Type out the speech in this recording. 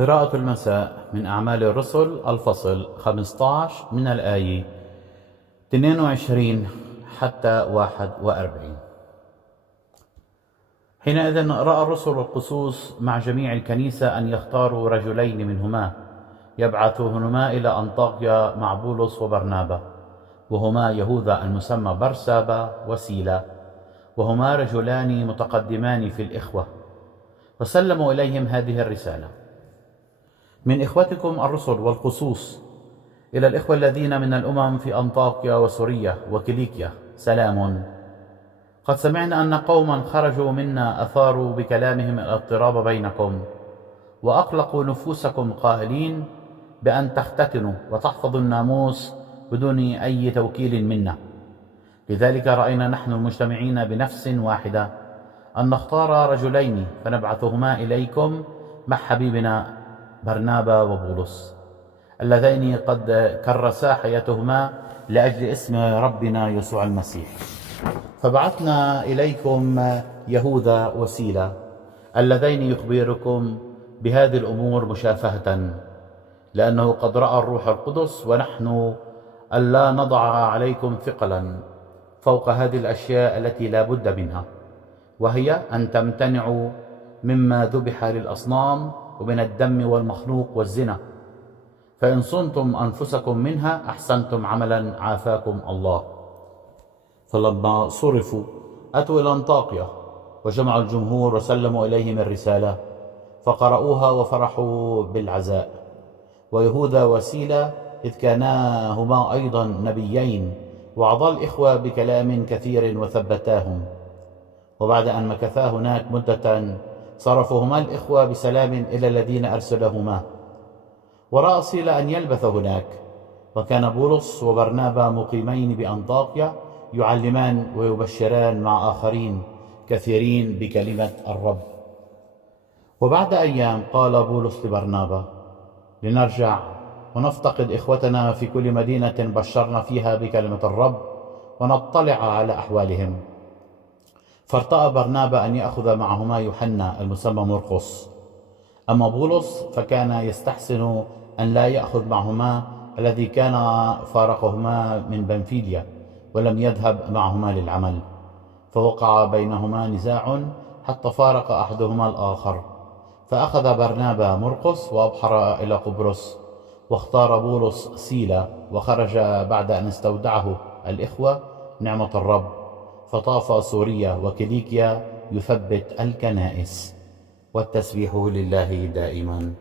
قراءة المساء من أعمال الرسل الفصل 15 من الآية 22 حتى 41. حينئذ رأى الرسل القسوس مع جميع الكنيسة أن يختاروا رجلين منهما يبعثوهما إلى أنطاكيا مع بولس وبرنابا، وهما يهوذا المسمى برسابا وسيلا، وهما رجلان متقدمان في الإخوة. فسلموا إليهم هذه الرسالة: من إخوتكم الرسل والقسوس إلى الإخوة الذين من الأمم في أنطاكيا وسوريا وكيليكيا، سلام. قد سمعنا أن قوما خرجوا منا أثاروا بكلامهم الاضطراب بينكم، وأقلقوا نفوسكم قائلين بأن تختتنوا وتحفظوا الناموس بدون أي توكيل منا. لذلك رأينا نحن المجتمعين بنفس واحدة أن نختار رجلين فنبعثهما إليكم مع حبيبنا برنابا وبولس، اللذين قد كرسا حياتهما لأجل اسم ربنا يسوع المسيح. فبعثنا إليكم يهوذا وسيلا، اللذين يخبركم بهذه الأمور مشافهة، لأنه قد رأى الروح القدس ونحن ألا نضع عليكم ثقلا فوق هذه الأشياء التي لا بد منها، وهي أن تمتنعوا مما ذبح للأصنام ومن الدم والمخلوق والزنا، فإن صنتم أنفسكم منها أحسنتم عملا عافاكم الله. فلما صرفوا أتوا إلى أنطاكيا وجمعوا الجمهور وسلموا إليهم الرسالة، فقرأوها وفرحوا بالعزاء. ويهوذا وسيلا إذ كانا هما أيضا نبيين وعظا الإخوة بكلام كثير وثبتاهم. وبعد أن مكثا هناك مدة صرفهما الإخوة بسلام إلى الذين أرسلهما. ورأى سيلا أن يلبث هناك، وكان بولس وبرنابا مقيمين بأنطاكيا يعلمان ويبشران مع آخرين كثيرين بكلمة الرب. وبعد أيام قال بولس لبرنابا: لنرجع ونفتقد إخوتنا في كل مدينة بشرنا فيها بكلمة الرب ونطلع على أحوالهم. فارتأى برنابا أن يأخذ معهما يوحنا المسمى مرقس، أما بولس فكان يستحسن أن لا يأخذ معهما الذي كان فارقهما من بنفيليا ولم يذهب معهما للعمل. فوقع بينهما نزاع حتى فارق أحدهما الآخر، فأخذ برنابا مرقس وأبحر إلى قبرص، واختار بولس سيلا، وخرج بعد أن استودعه الإخوة نعمة الرب، فطاف سوريا وكيليكيا يثبت الكنائس. والتسبيح لله دائما.